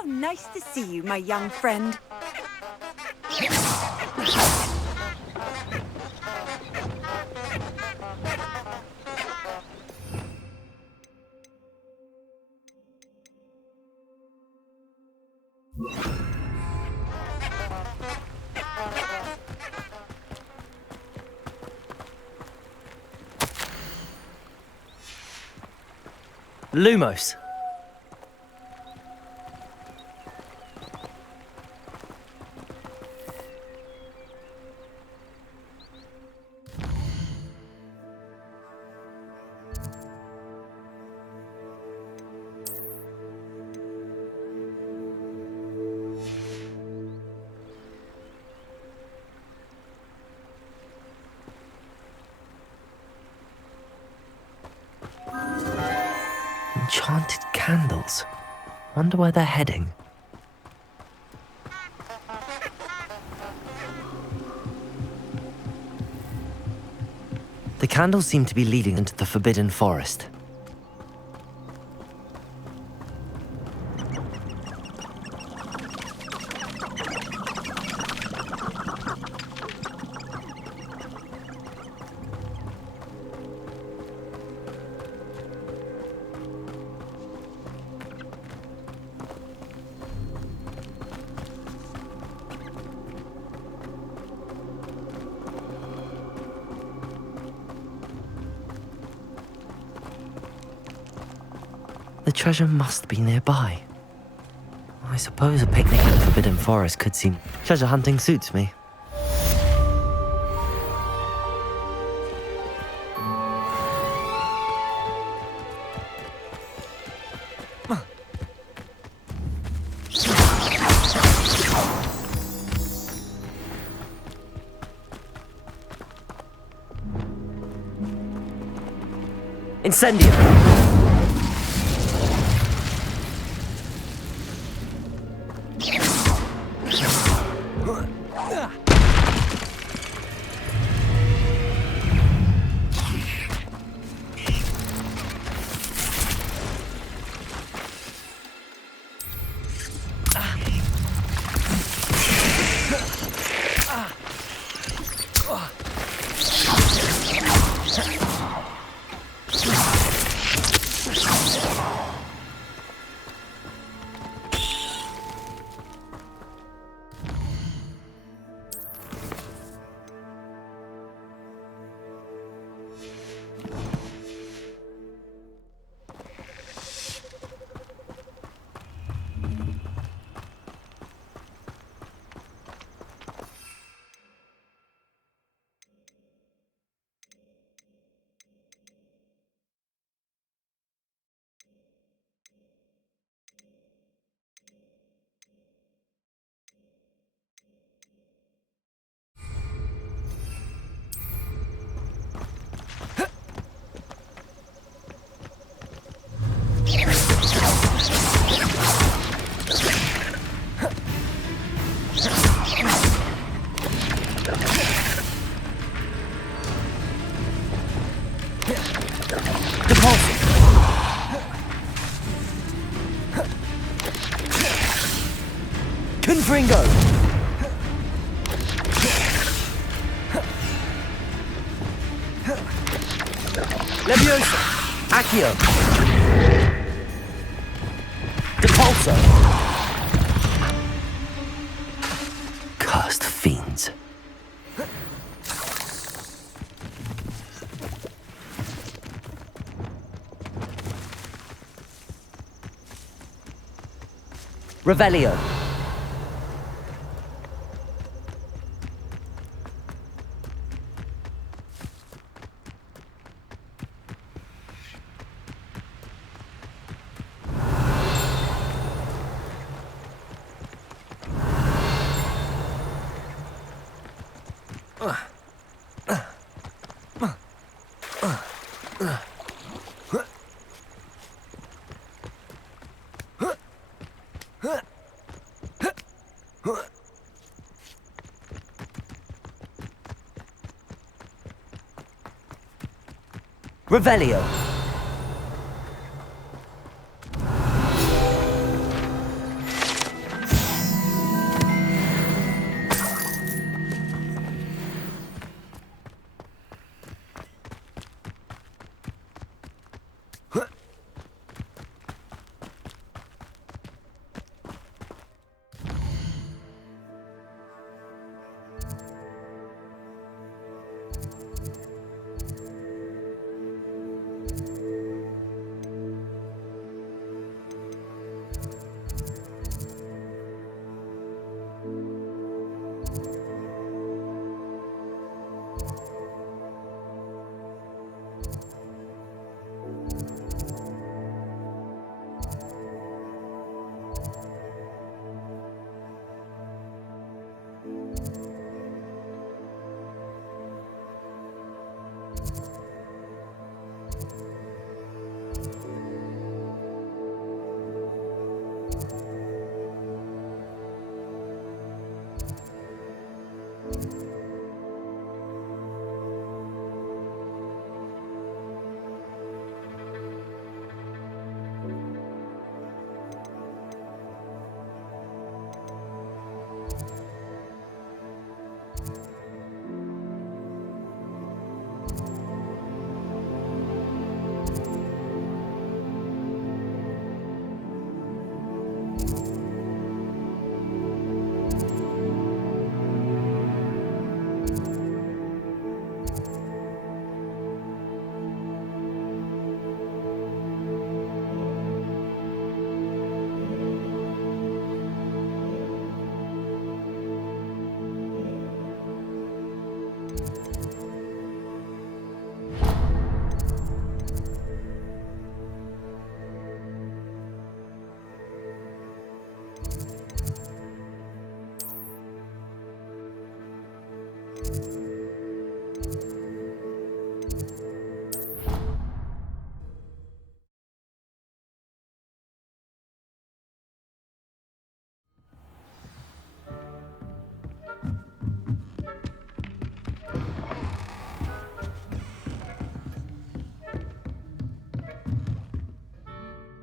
How nice to see you, my young friend. Lumos. Enchanted candles. Wonder where they're heading. The candles seem to be leading into the Forbidden Forest. The treasure must be nearby. I suppose a picnic in the Forbidden Forest could seem... Treasure hunting suits me. Incendio! Confringo! Leviosa! Accio! Depulso! Cursed fiends. Revelio. Revelio.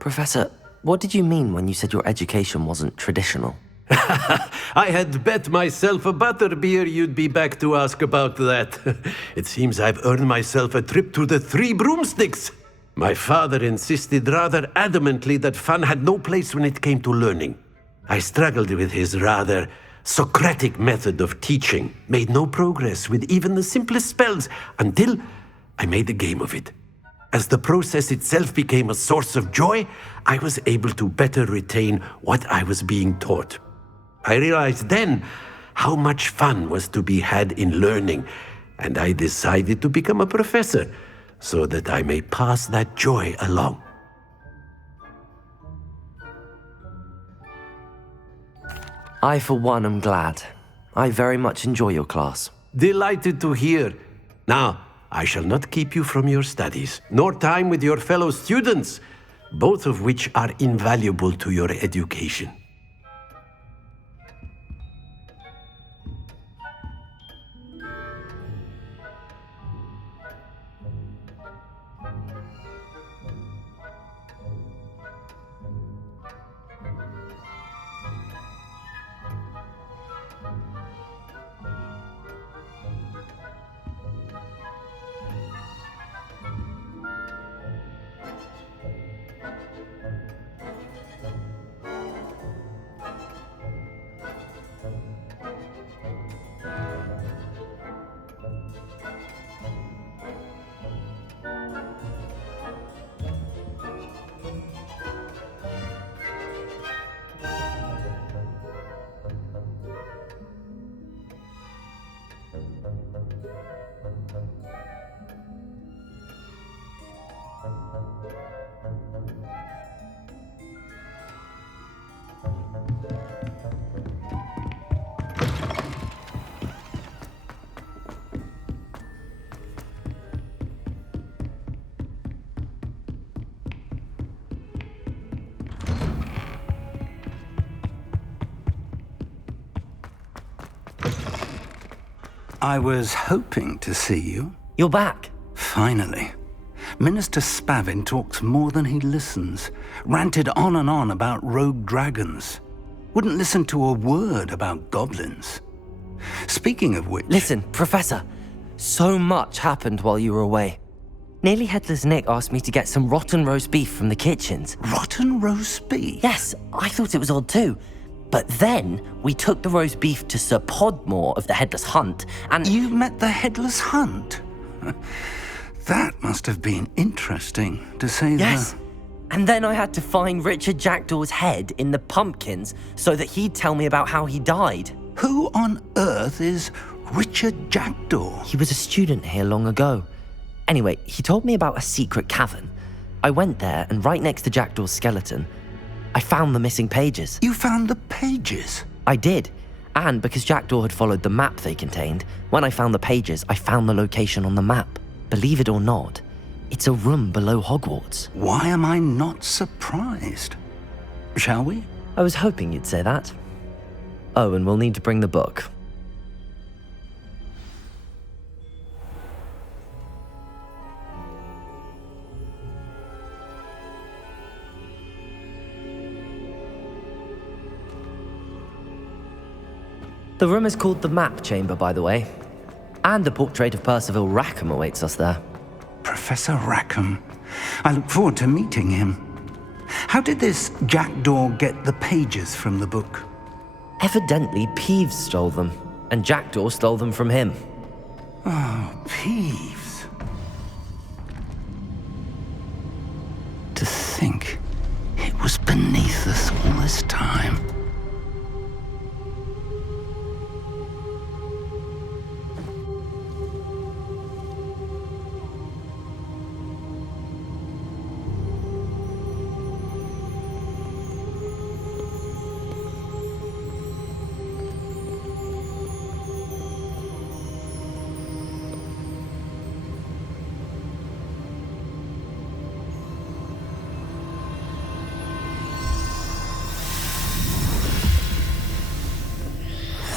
Professor, what did you mean when you said your education wasn't traditional? I had bet myself a butterbeer you'd be back to ask about that. It seems I've earned myself a trip to the Three Broomsticks. My father insisted rather adamantly that fun had no place when it came to learning. I struggled with his rather Socratic method of teaching, made no progress with even the simplest spells until I made a game of it. As the process itself became a source of joy, I was able to better retain what I was being taught. I realized then how much fun was to be had in learning, and I decided to become a professor so that I may pass that joy along. I, for one, am glad. I very much enjoy your class. Delighted to hear. Now, I shall not keep you from your studies, nor time with your fellow students, both of which are invaluable to your education. I was hoping to see you. You're back. Finally. Minister Spavin talks more than he listens. Ranted on and on about rogue dragons. Wouldn't listen to a word about goblins. Speaking of which... Listen, Professor. So much happened while you were away. Nearly Headless Nick asked me to get some rotten roast beef from the kitchens. Rotten roast beef? Yes, I thought it was odd too. But then we took the roast beef to Sir Podmore of the Headless Hunt, and... You met the Headless Hunt? That must have been interesting, to say the... Yes. And then I had to find Richard Jackdaw's head in the pumpkins so that he'd tell me about how he died. Who on earth is Richard Jackdaw? He was a student here long ago. Anyway, he told me about a secret cavern. I went there, and right next to Jackdaw's skeleton, I found the missing pages. You found the pages? I did. And because Jackdaw had followed the map they contained, when I found the pages, I found the location on the map. Believe it or not, it's a room below Hogwarts. Why am I not surprised? Shall we? I was hoping you'd say that. Oh, and we'll need to bring the book. The room is called the Map Chamber, by the way. And a portrait of Percival Rackham awaits us there. Professor Rackham. I look forward to meeting him. How did this Jackdaw get the pages from the book? Evidently, Peeves stole them, and Jackdaw stole them from him. Oh, Peeves. To think it was beneath us all this time.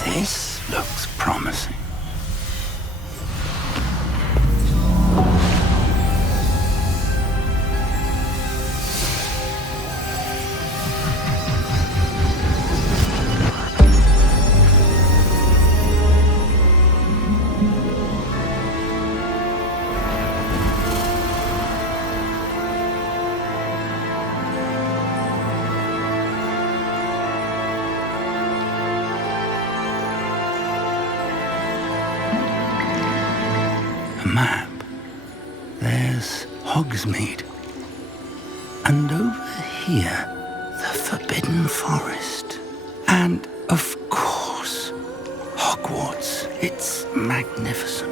This looks promising. Hogsmeade. And over here, the Forbidden Forest. And, of course, Hogwarts. It's magnificent.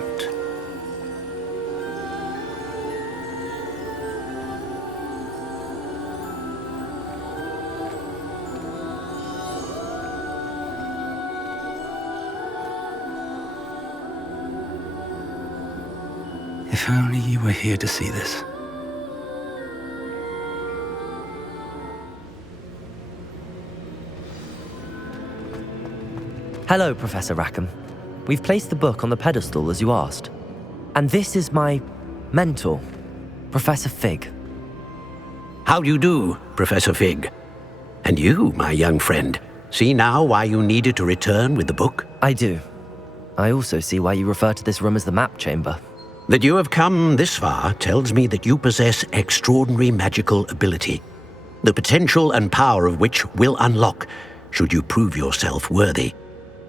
If only you were here to see this. Hello, Professor Rackham. We've placed the book on the pedestal as you asked. And this is my mentor, Professor Fig. How do you do, Professor Fig? And you, my young friend, see now why you needed to return with the book? I do. I also see why you refer to this room as the map chamber. That you have come this far tells me that you possess extraordinary magical ability, the potential and power of which will unlock should you prove yourself worthy.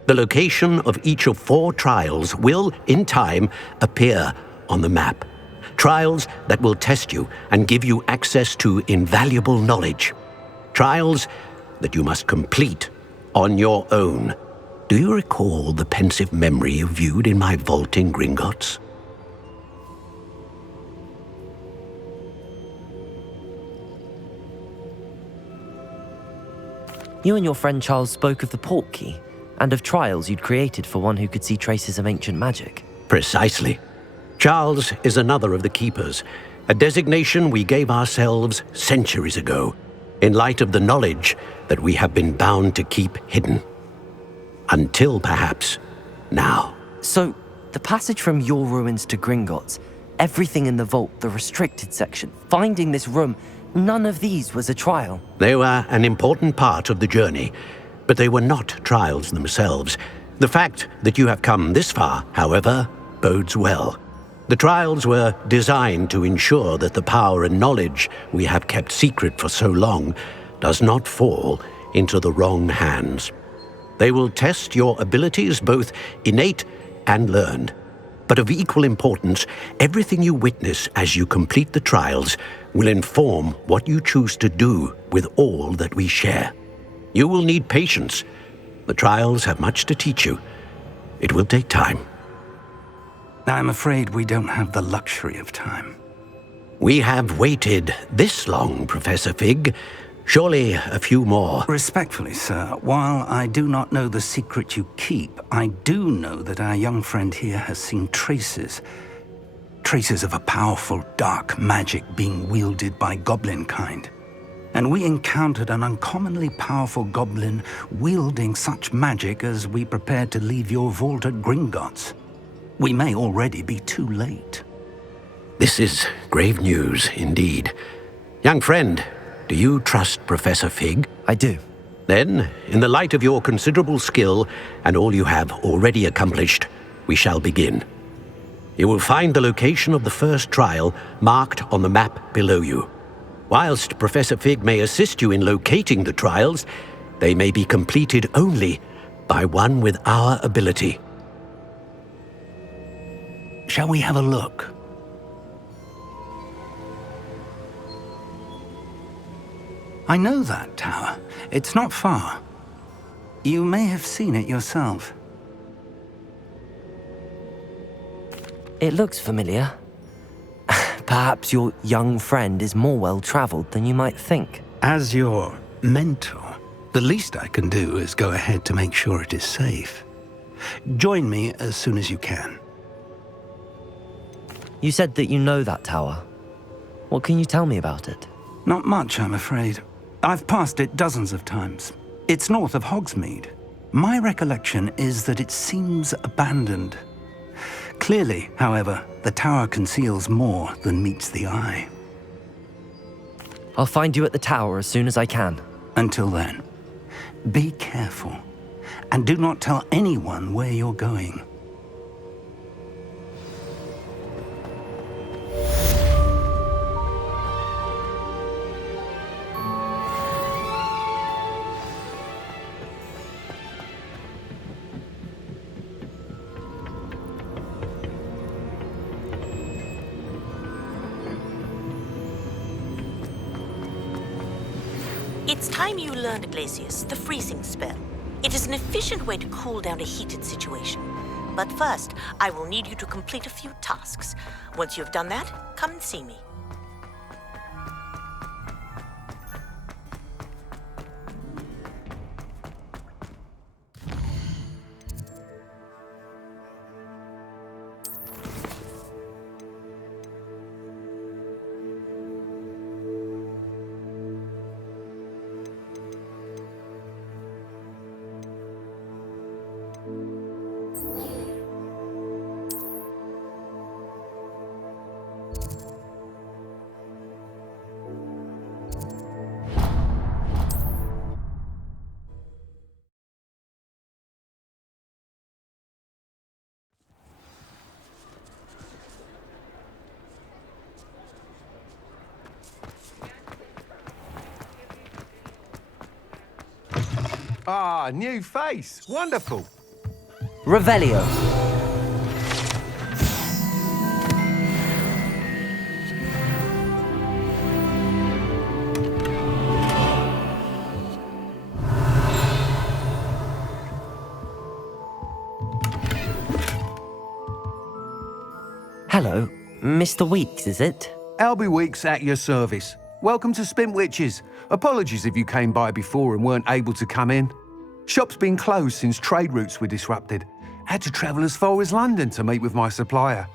The location of each of 4 trials will, in time, appear on the map. Trials that will test you and give you access to invaluable knowledge. Trials that you must complete on your own. Do you recall the pensive memory you viewed in my vault in Gringotts? You and your friend Charles spoke of the portkey and of trials you'd created for one who could see traces of ancient magic. Precisely. Charles is another of the keepers, a designation we gave ourselves centuries ago, in light of the knowledge that we have been bound to keep hidden. Until perhaps now. So, the passage from your ruins to Gringotts, everything in the vault, the restricted section, finding this room, none of these was a trial. They were an important part of the journey, but they were not trials themselves. The fact that you have come this far, however, bodes well. The trials were designed to ensure that the power and knowledge we have kept secret for so long does not fall into the wrong hands. They will test your abilities, both innate and learned. But of equal importance, everything you witness as you complete the trials will inform what you choose to do with all that we share. You will need patience. The trials have much to teach you. It will take time. I'm afraid we don't have the luxury of time. We have waited this long, Professor Fig. Surely a few more. Respectfully, sir, while I do not know the secret you keep, I do know that our young friend here has seen traces of a powerful dark magic being wielded by goblin kind. And we encountered an uncommonly powerful goblin wielding such magic as we prepared to leave your vault at Gringotts. We may already be too late. This is grave news indeed. Young friend, do you trust Professor Fig? I do. Then, in the light of your considerable skill and all you have already accomplished, we shall begin. You will find the location of the first trial marked on the map below you. Whilst Professor Fig may assist you in locating the trials, they may be completed only by one with our ability. Shall we have a look? I know that tower. It's not far. You may have seen it yourself. It looks familiar. Perhaps your young friend is more well-traveled than you might think. As your mentor, the least I can do is go ahead to make sure it is safe. Join me as soon as you can. You said that you know that tower. What can you tell me about it? Not much, I'm afraid. I've passed it dozens of times. It's north of Hogsmeade. My recollection is that it seems abandoned. Clearly, however, the tower conceals more than meets the eye. I'll find you at the tower as soon as I can. Until then, be careful, and do not tell anyone where you're going. It's time you learned, Glacius, the freezing spell. It is an efficient way to cool down a heated situation. But first, I will need you to complete a few tasks. Once you've done that, come and see me. Ah, new face. Wonderful. Revelio. Hello, Mr. Weeks, is it? Albie Weeks at your service. Welcome to Spintwitches. Apologies if you came by before and weren't able to come in. Shop's been closed since trade routes were disrupted. Had to travel as far as London to meet with my supplier.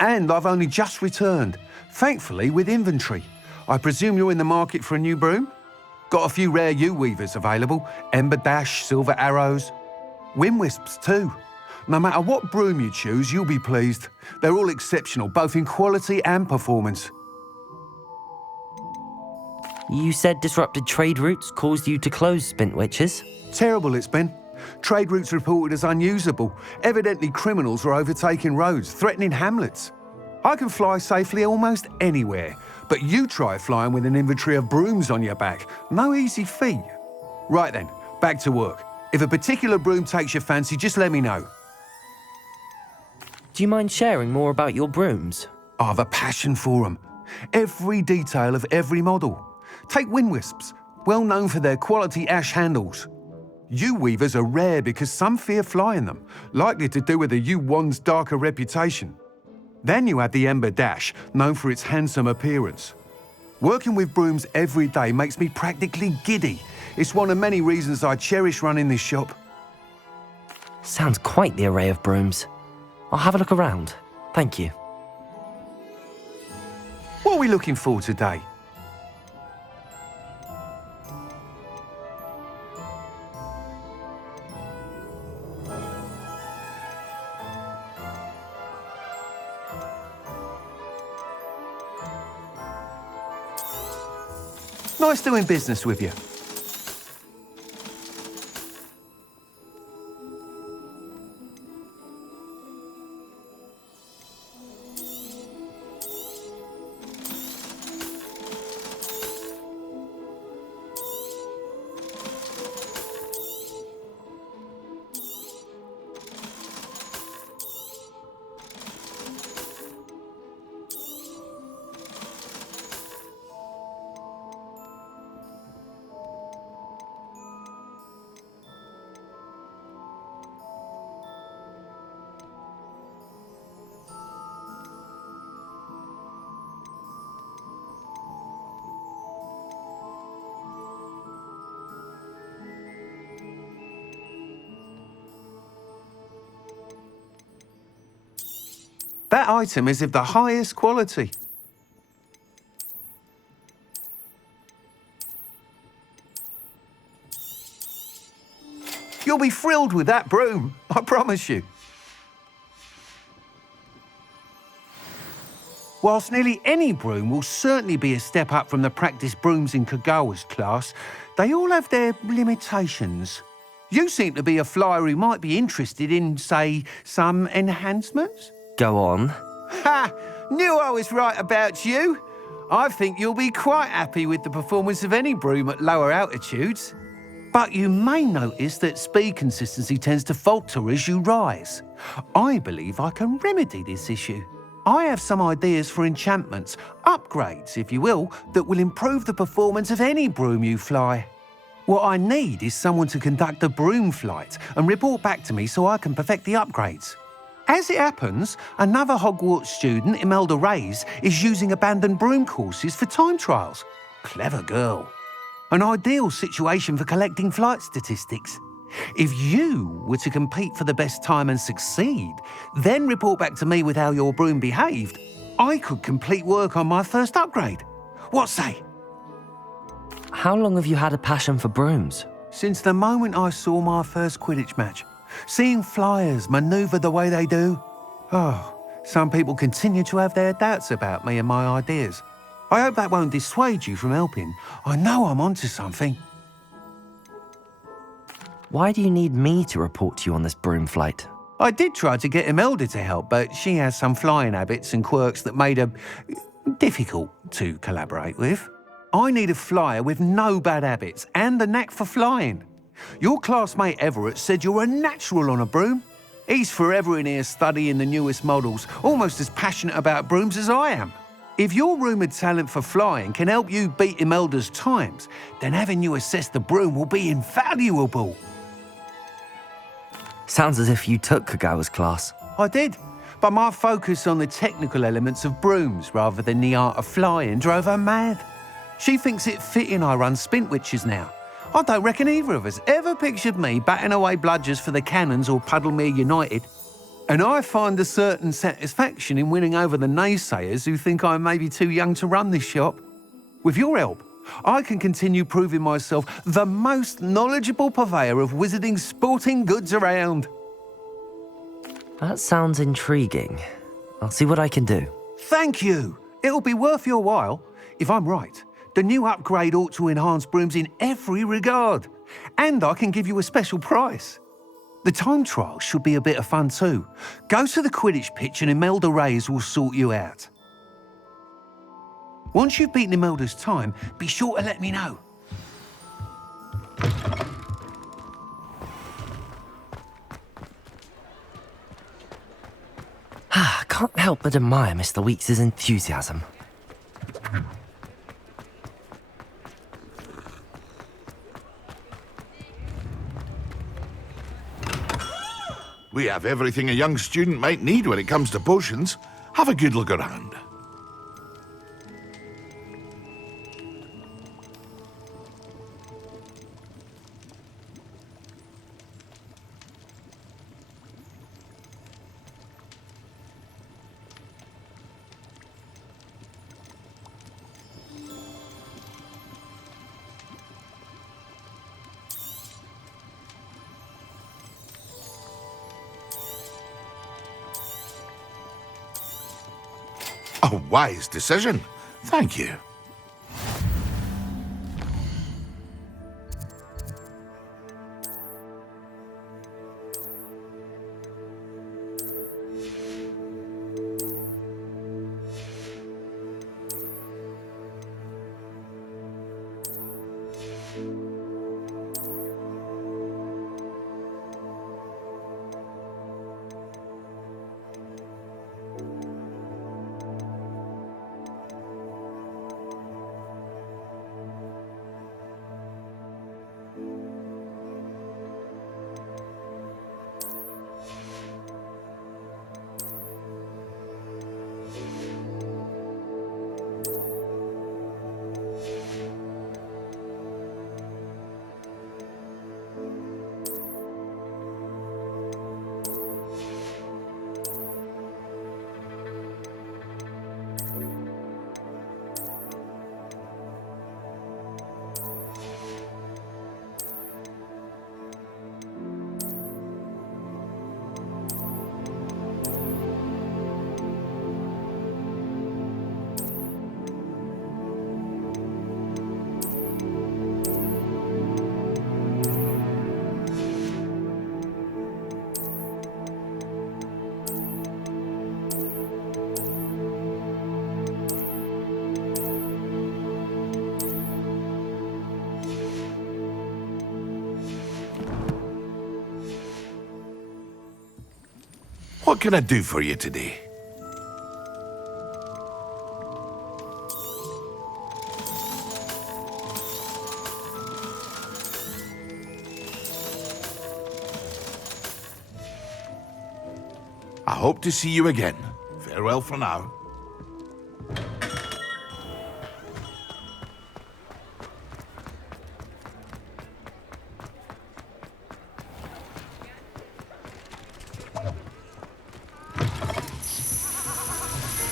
And I've only just returned, thankfully with inventory. I presume you're in the market for a new broom? Got a few rare U-weavers available, Ember Dash, Silver Arrows, Wind Wisps too. No matter what broom you choose, you'll be pleased. They're all exceptional, both in quality and performance. You said disrupted trade routes caused you to close Spintwitches? Terrible it's been. Trade routes reported as unusable. Evidently criminals are overtaking roads, threatening hamlets. I can fly safely almost anywhere, but you try flying with an inventory of brooms on your back. No easy feat. Right then, back to work. If a particular broom takes your fancy, just let me know. Do you mind sharing more about your brooms? I've a passion for them. Every detail of every model. Take Wind Wisps, well known for their quality ash handles. U-weavers are rare because some fear flying them, likely to do with the U-wand's darker reputation. Then you have the Ember Dash, known for its handsome appearance. Working with brooms every day makes me practically giddy. It's one of many reasons I cherish running this shop. Sounds quite the array of brooms. I'll have a look around. Thank you. What are we looking for today? Nice doing business with you. That item is of the highest quality. You'll be thrilled with that broom, I promise you. Whilst nearly any broom will certainly be a step up from the practice brooms in Kagawa's class, they all have their limitations. You seem to be a flyer who might be interested in, say, some enhancements? Go on. Ha! Knew I was right about you. I think you'll be quite happy with the performance of any broom at lower altitudes. But you may notice that speed consistency tends to falter as you rise. I believe I can remedy this issue. I have some ideas for enchantments, upgrades, if you will, that will improve the performance of any broom you fly. What I need is someone to conduct a broom flight and report back to me so I can perfect the upgrades. As it happens, another Hogwarts student, Imelda Reyes, is using abandoned broom courses for time trials. Clever girl. An ideal situation for collecting flight statistics. If you were to compete for the best time and succeed, then report back to me with how your broom behaved, I could complete work on my first upgrade. What say? How long have you had a passion for brooms? Since the moment I saw my first Quidditch match. Seeing flyers manoeuvre the way they do. Oh, some people continue to have their doubts about me and my ideas. I hope that won't dissuade you from helping. I know I'm onto something. Why do you need me to report to you on this broom flight? I did try to get Imelda to help, but she has some flying habits and quirks that made her difficult to collaborate with. I need a flyer with no bad habits and the knack for flying. Your classmate Everett said you're a natural on a broom. He's forever in here studying the newest models, almost as passionate about brooms as I am. If your rumoured talent for flying can help you beat Imelda's times, then having you assess the broom will be invaluable. Sounds as if you took Kagawa's class. I did, but my focus on the technical elements of brooms rather than the art of flying drove her mad. She thinks it fitting I run Spintwitches now. I don't reckon either of us ever pictured me batting away bludgers for the Cannons or Puddlemere United. And I find a certain satisfaction in winning over the naysayers who think I may be too young to run this shop. With your help, I can continue proving myself the most knowledgeable purveyor of wizarding sporting goods around. That sounds intriguing. I'll see what I can do. Thank you. It'll be worth your while. If I'm right, the new upgrade ought to enhance brooms in every regard. And I can give you a special price. The time trial should be a bit of fun too. Go to the Quidditch pitch and Imelda Reyes will sort you out. Once you've beaten Imelda's time, be sure to let me know. I can't help but admire Mr. Weeks' enthusiasm. We have everything a young student might need when it comes to potions. Have a good look around. A wise decision. Thank you. What can I do for you today? I hope to see you again. Farewell for now.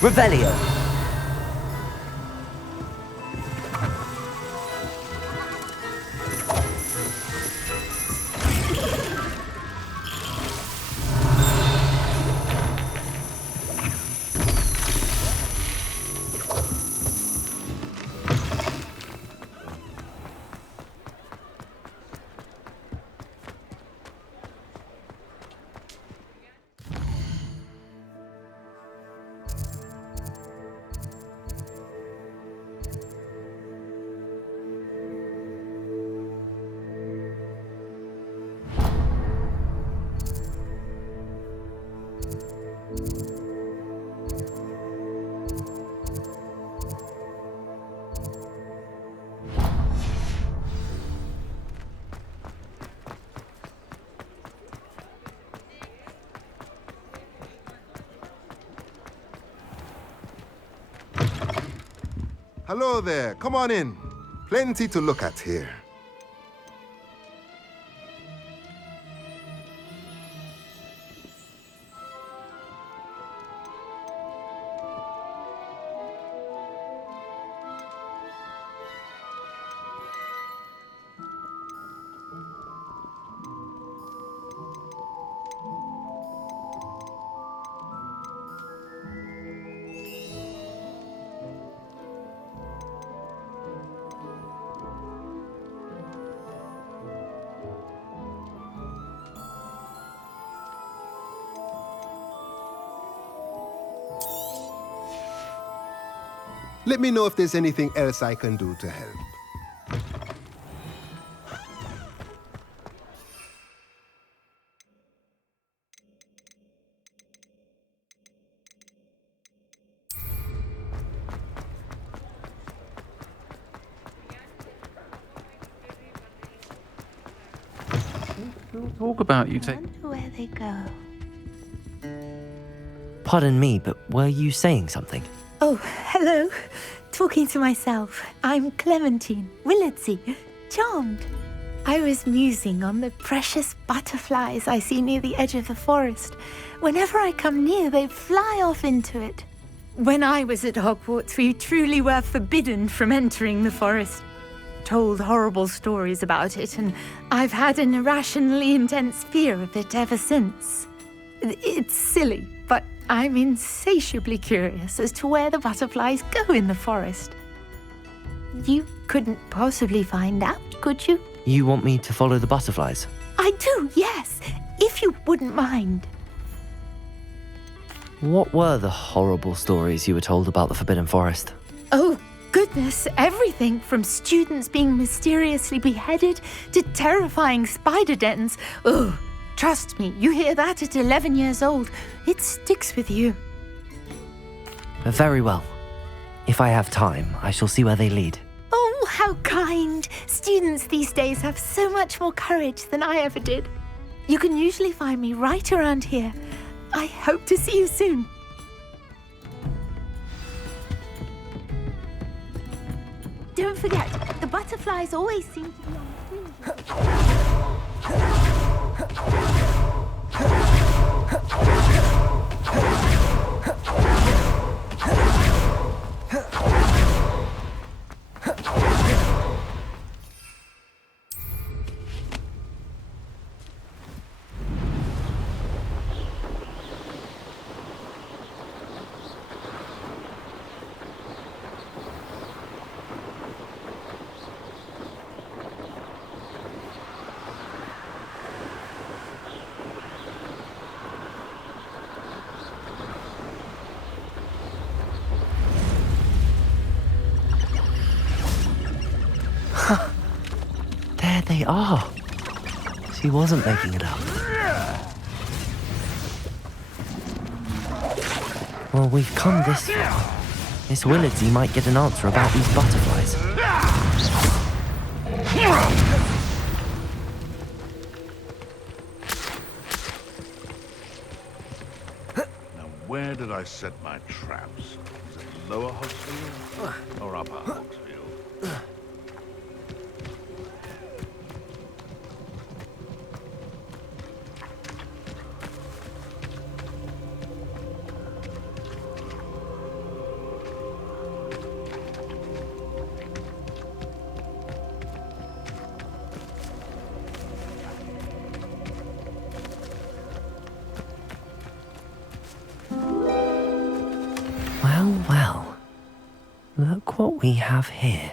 Revelio. Hello there. Come on in. Plenty to look at here. Let me know if there's anything else I can do to help. Talk about you I take. wonder where they go. Pardon me, but were you saying something? Oh, hello. Talking to myself. I'm Clementine Willardsey. Charmed. I was musing on the precious butterflies I see near the edge of the forest. Whenever I come near, they fly off into it. When I was at Hogwarts, we truly were forbidden from entering the forest. Told horrible stories about it, and I've had an irrationally intense fear of it ever since. It's silly, but I'm insatiably curious as to where the butterflies go in the forest. You couldn't possibly find out, could you? You want me to follow the butterflies? I do, yes, if you wouldn't mind. What were the horrible stories you were told about the Forbidden Forest? Oh, goodness, everything from students being mysteriously beheaded to terrifying spider dens. Ugh, trust me, you hear that at 11 years old, it sticks with you. Very well. If I have time, I shall see where they lead. Oh, how kind. Students these days have so much more courage than I ever did. You can usually find me right around here. I hope to see you soon. Don't forget, the butterflies always seem to be on the There they are. She wasn't making it up. Well, we've come this far. Miss Willardsey might get an answer about these butterflies. did I set my traps? Is it lower Hogsfield or upper Hogsfield? Well, well. Look what we have here.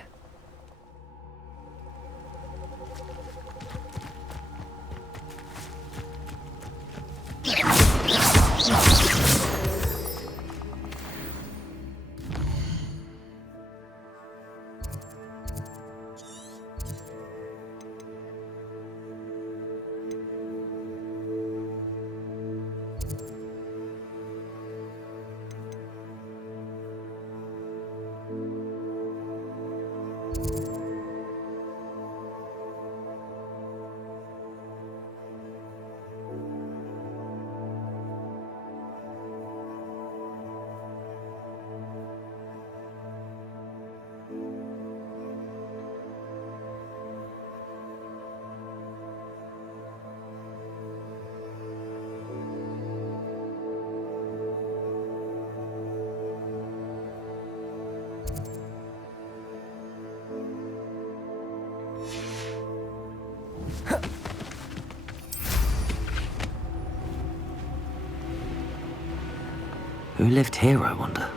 Who lived here, I wonder?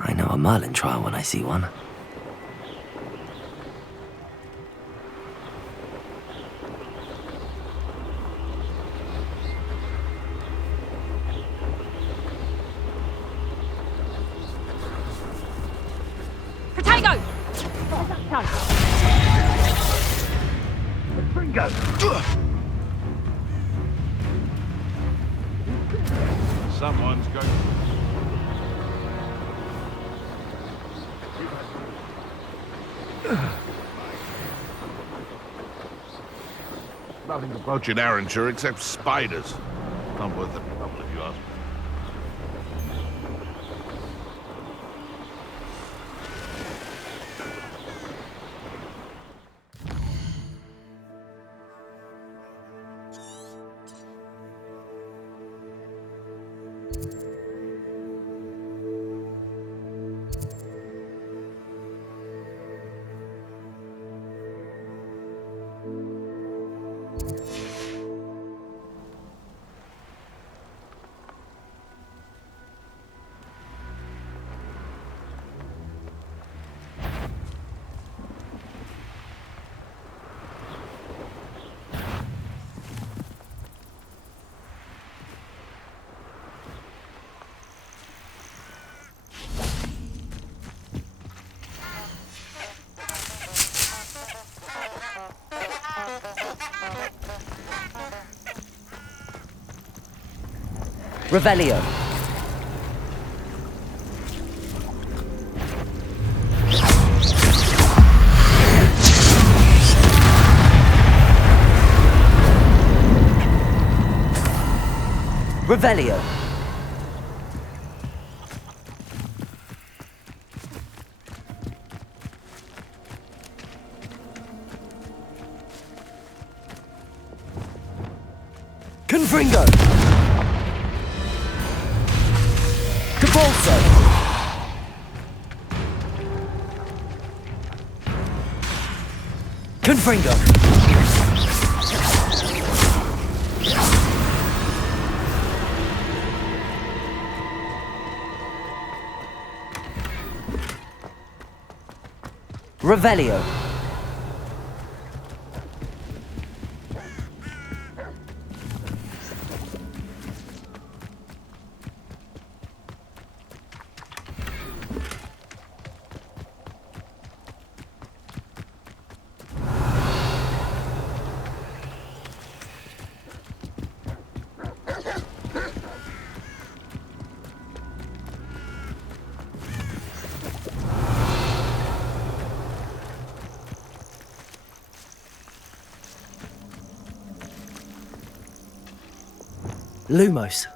I know a Merlin trial when I see one. Potato! Bingo! Someone's going. Nothing to poach in Arrowshire except spiders. Not worth the trouble if you ask me. Revelio. Revelio. Confringo. Capolso. Confringo. Revelio. Lumos.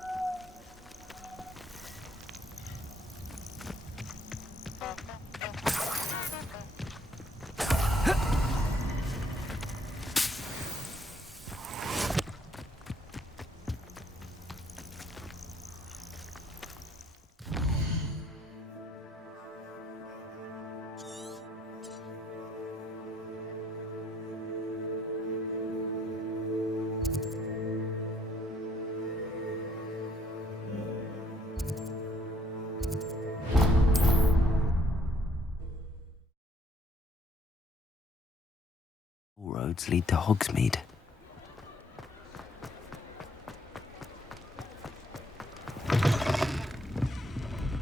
All roads lead to Hogsmeade.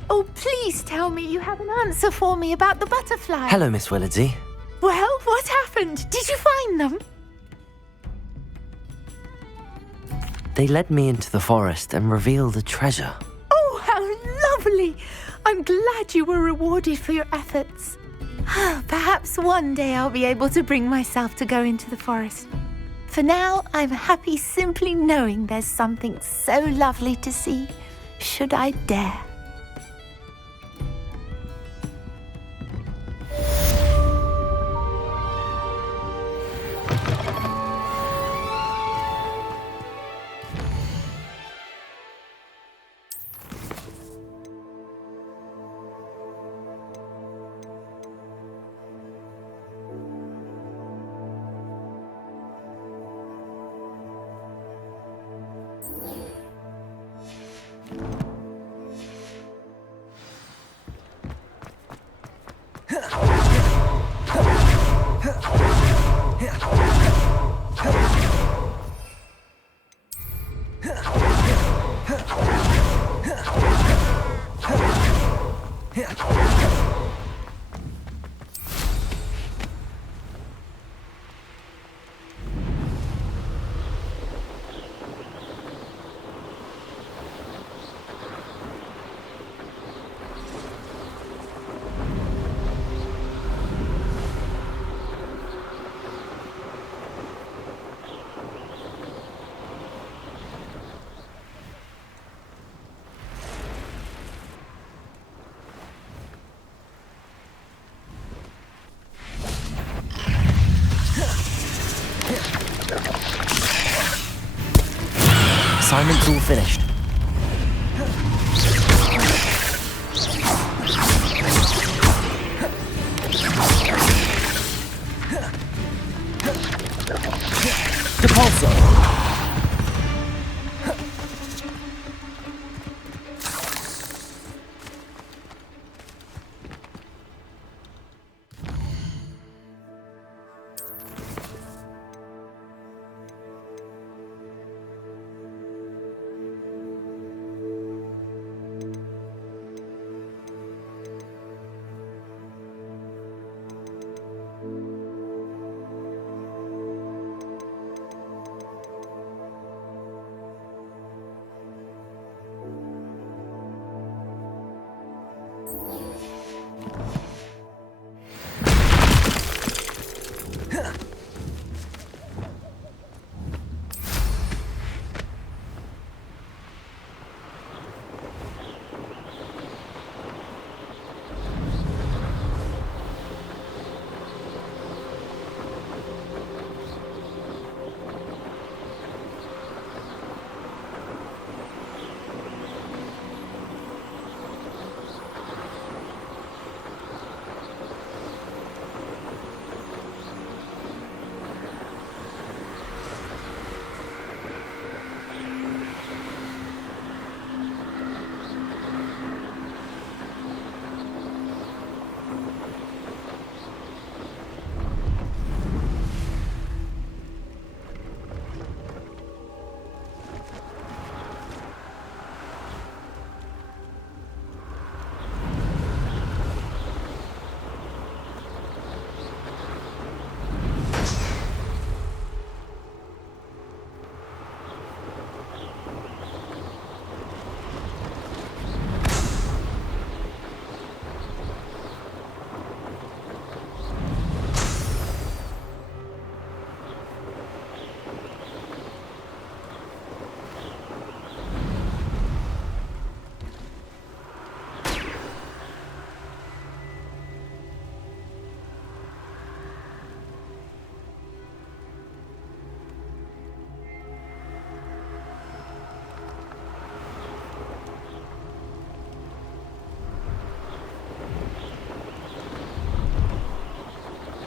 Oh, please tell me you have an answer for me about the butterfly. Hello, Miss Willardsey. Well, what happened? Did you find them? They led me into the forest and revealed a treasure. Oh, how lovely! I'm glad you were rewarded for your efforts. Perhaps one day I'll be able to bring myself to go into the forest. For now, I'm happy simply knowing there's something so lovely to see, should I dare. Assignment's all finished. Depulso!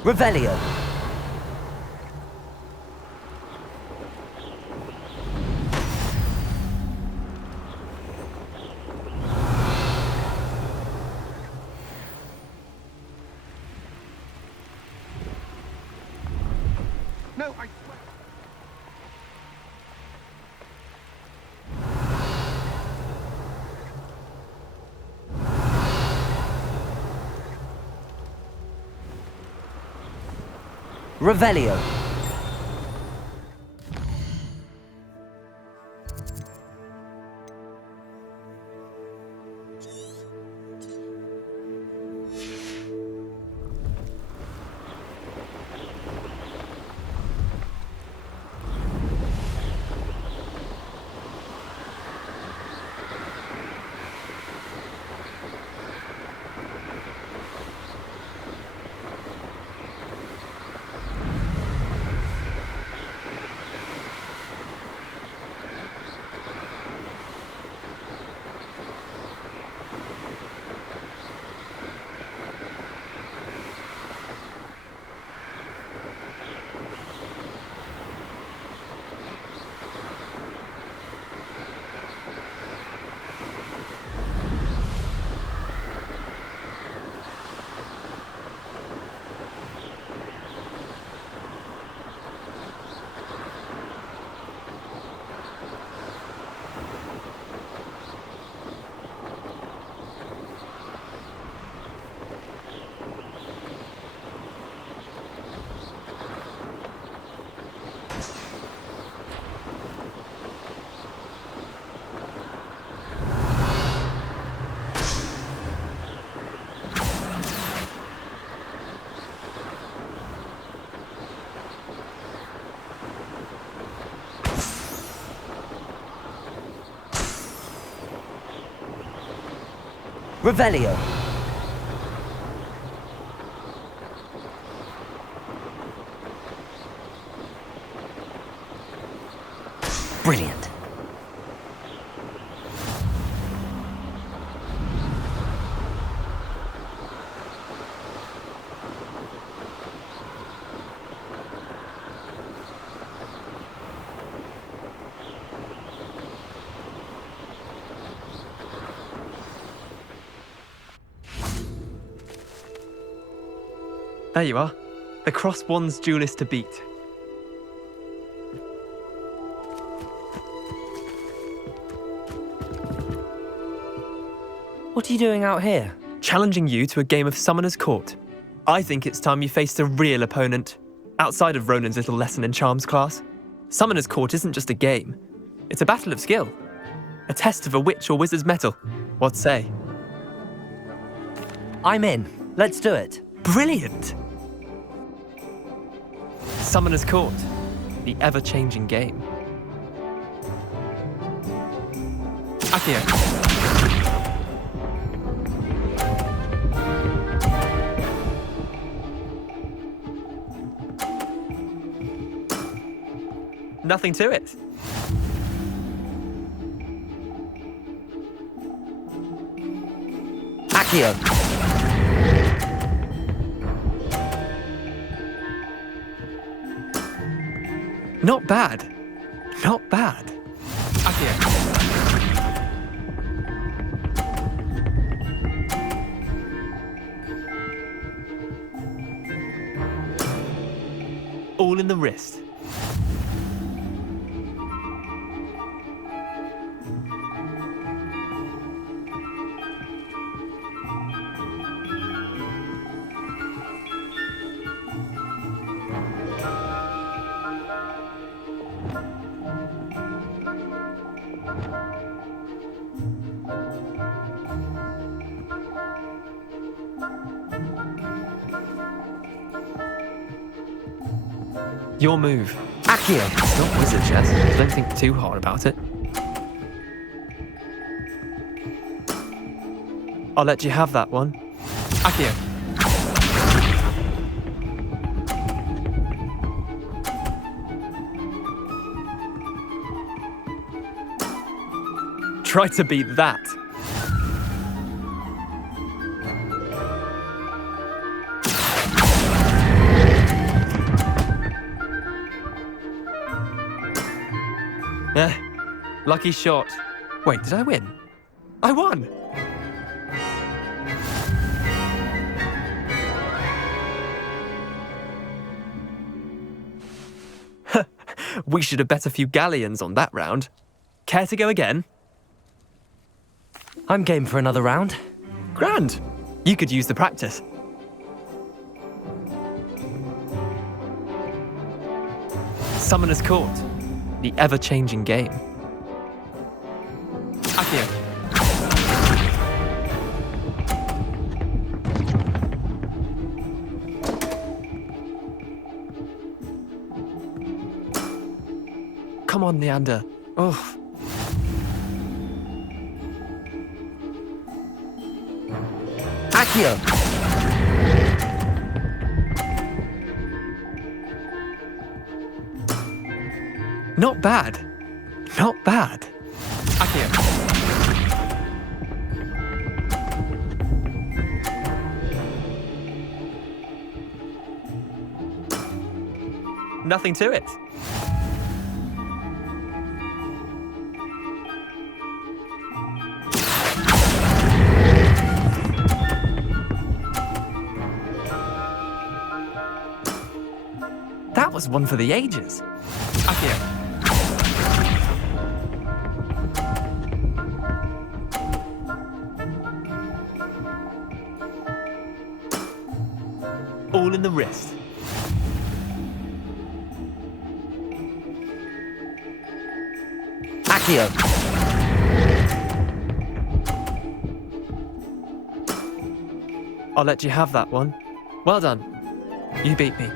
Revelio. No, I swear. Revelio. Revelio. Brilliant. There you are. The Cross Wands duelist to beat. What are you doing out here? Challenging you to a game of Summoner's Court. I think it's time you faced a real opponent, outside of Ronan's little lesson in charms class. Summoner's Court isn't just a game. It's a battle of skill. A test of a witch or wizard's mettle. What say? I'm in. Let's do it. Brilliant! Summoner's Court, the ever-changing game. Accio. Nothing to it. Accio. Not bad. Not bad. Accio. All in the wrist. Your move. Accio. It's not wizard chess. Don't think too hard about it. I'll let you have that one. Accio. Try to beat that. Lucky shot. Wait, did I win? I won! We should have bet a few galleons on that round. Care to go again? I'm game for another round. Grand. You could use the practice. Summoner's Court. The ever-changing game. Accio. Come on, Leander. Oh. Accio! Not bad. Not bad. Accio. Nothing to it. That was one for the ages. Accio. All in the wrist. Accio! I'll let you have that one. Well done. You beat me.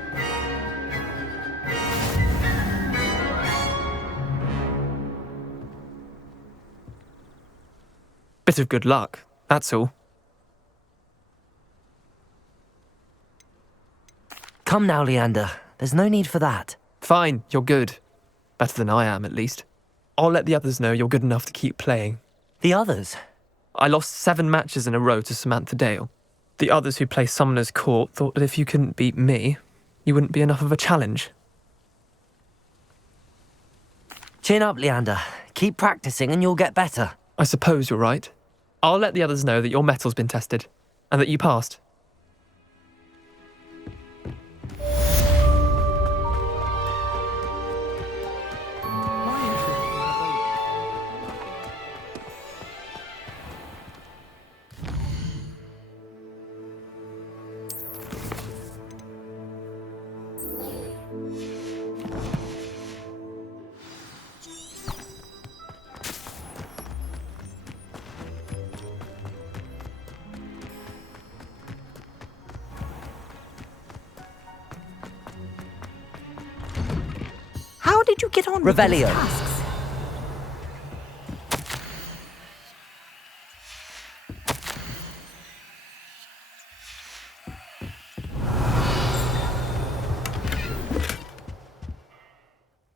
Bit of good luck, that's all. Come now, Leander. There's no need for that. Fine, you're good. Better than I am, at least. I'll let the others know you're good enough to keep playing. The others? I lost 7 matches in a row to Samantha Dale. The others who play Summoner's Court thought that if you couldn't beat me, you wouldn't be enough of a challenge. Chin up, Leander. Keep practicing and you'll get better. I suppose you're right. I'll let the others know that your metal's been tested, and that you passed. How did you get on with Revelio. those tasks?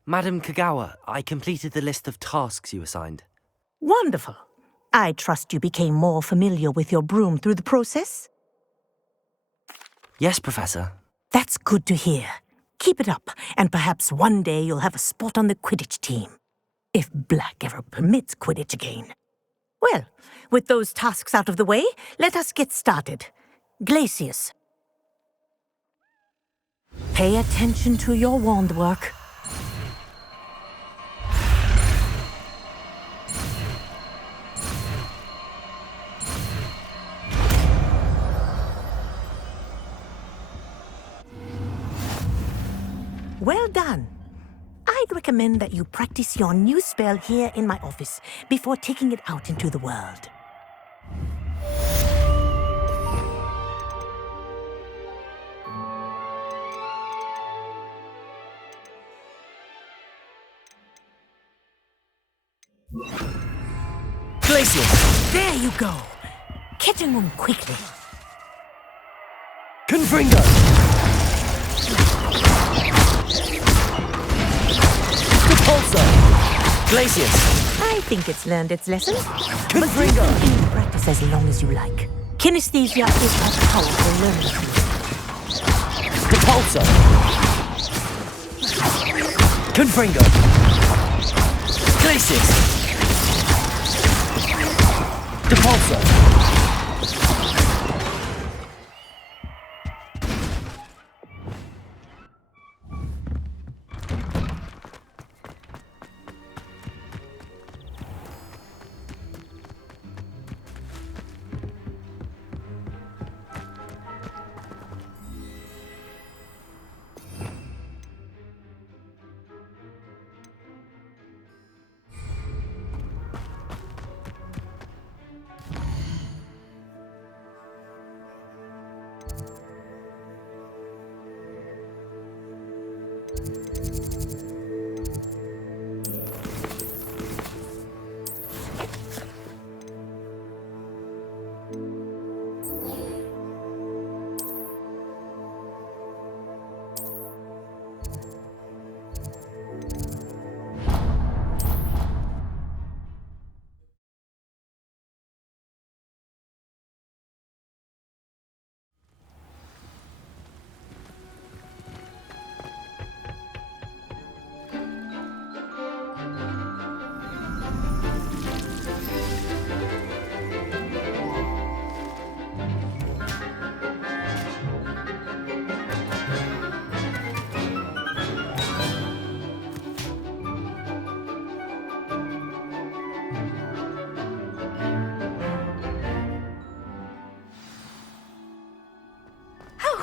Madam Kagawa, I completed the list of tasks you assigned. Wonderful. I trust you became more familiar with your broom through the process? Yes, Professor. That's good to hear. Keep it up, and perhaps one day you'll have a spot on the Quidditch team. If Black ever permits Quidditch again. Well, with those tasks out of the way, let us get started. Glacius. Pay attention to your wand work. Well done. I'd recommend that you practice your new spell here in my office before taking it out into the world. Glacius! There you go. Catching them quickly. Confringo! Repulsor! Glacius! I think it's learned its lesson. Confringo! But you can practice as long as you like. Kinesthesia is a powerful learning tool. Repulsor! Confringo! Glacis! Depulso!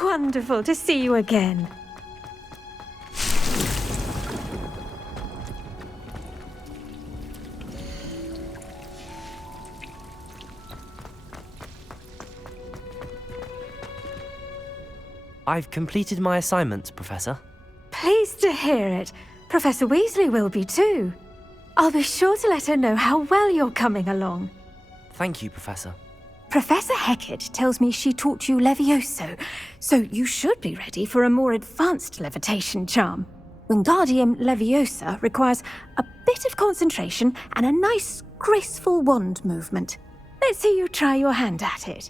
Wonderful to see you again. I've completed my assignments, Professor. Pleased to hear it. Professor Weasley will be too. I'll be sure to let her know how well you're coming along. Thank you, Professor. Professor Hecat tells me she taught you Levioso, so you should be ready for a more advanced levitation charm. Wingardium Leviosa requires a bit of concentration and a nice, graceful wand movement. Let's see you try your hand at it.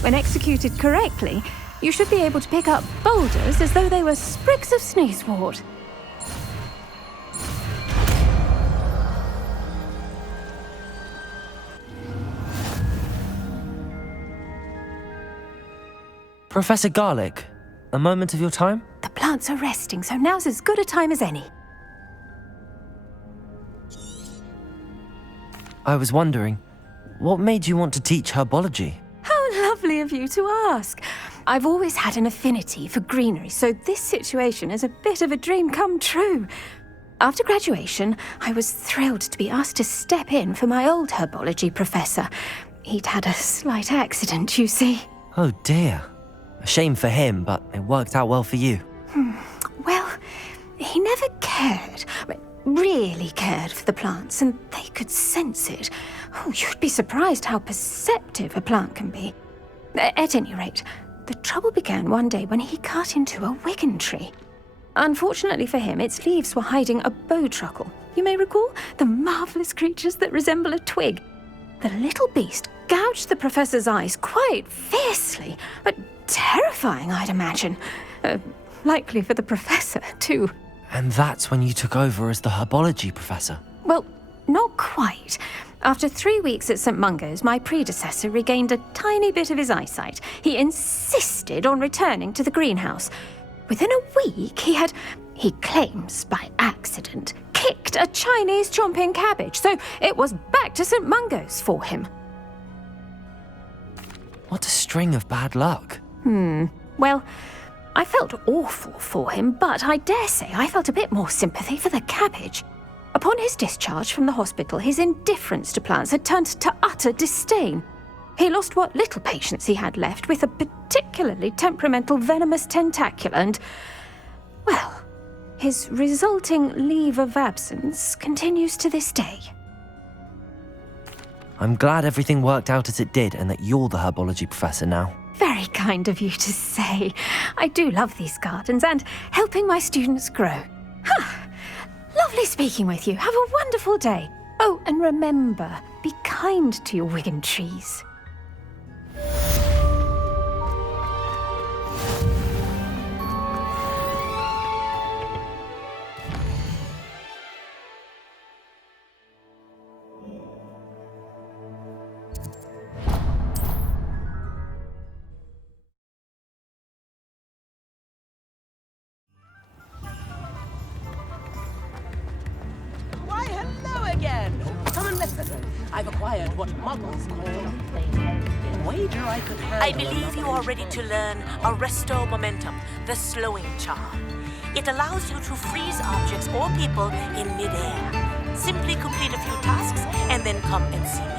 When executed correctly, you should be able to pick up boulders as though they were sprigs of sneezewort. Professor Garlick, a moment of your time? The plants are resting, so now's as good a time as any. I was wondering, what made you want to teach herbology? How lovely of you to ask. I've always had an affinity for greenery, so this situation is a bit of a dream come true. After graduation, I was thrilled to be asked to step in for my old herbology professor. He'd had a slight accident, you see. Oh dear. A shame for him, but it worked out well for you. Well, he never cared, really cared for the plants, and they could sense it. Oh, you'd be surprised how perceptive a plant can be. At any rate, the trouble began one day when he cut into a wigan tree. Unfortunately for him, its leaves were hiding a bowtruckle. You may recall the marvellous creatures that resemble a twig. The little beast gouged the professor's eyes quite fiercely, but terrifying, I'd imagine. Likely for the professor, too. And that's when you took over as the herbology professor? Well, not quite. After 3 weeks at St. Mungo's, my predecessor regained a tiny bit of his eyesight. He insisted on returning to the greenhouse. Within a week, he claims by accident, kicked a Chinese chomping cabbage, so it was back to St. Mungo's for him. What a string of bad luck. Well, I felt awful for him, but I dare say I felt a bit more sympathy for the cabbage. Upon his discharge from the hospital, his indifference to plants had turned to utter disdain. He lost what little patience he had left with a particularly temperamental venomous tentacula and, well, his resulting leave of absence continues to this day. I'm glad everything worked out as it did and that you're the herbology professor now. Very kind of you to say. I do love these gardens and helping my students grow. Lovely speaking with you. Have a wonderful day. Oh, and remember, be kind to your wigan trees. acquired what muggles call wager I could have. I believe you are ready to learn Arresto Momentum, the slowing charm. It allows you to freeze objects or people in midair. Simply complete a few tasks and then come and see me.